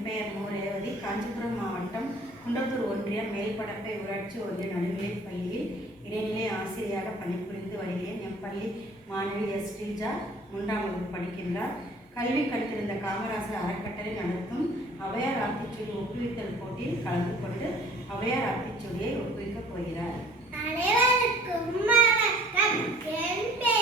என் பெயர் மு. ரேவதி. காஞ்சிபுரம் மாவட்டம் குன்றத்தூர் ஒன்றியம் மேல்படப்பை ஊராட்சி ஒன்றிய நடுநிலைப் பள்ளியில் இடைநிலை ஆசிரியராக பணிபுரிந்து வருகிறேன். என் பள்ளி மாணவி எஸ். ஸ்ரீஜா 3ஆம் வகுப்பு படிக்கின்றார். கல்வி கற்றிருந்த காமராசர் அறக்கட்டளை நடத்தும் ஔவையார் ஆத்திச்சூடி ஒப்புவித்தல் போட்டியில் கலந்து கொண்டு ஔவையார் ஆத்திச்சூடியை ஒப்புவிக்கப் போகிறார். அனைவருக்கும் வணக்கம். என் பெயர்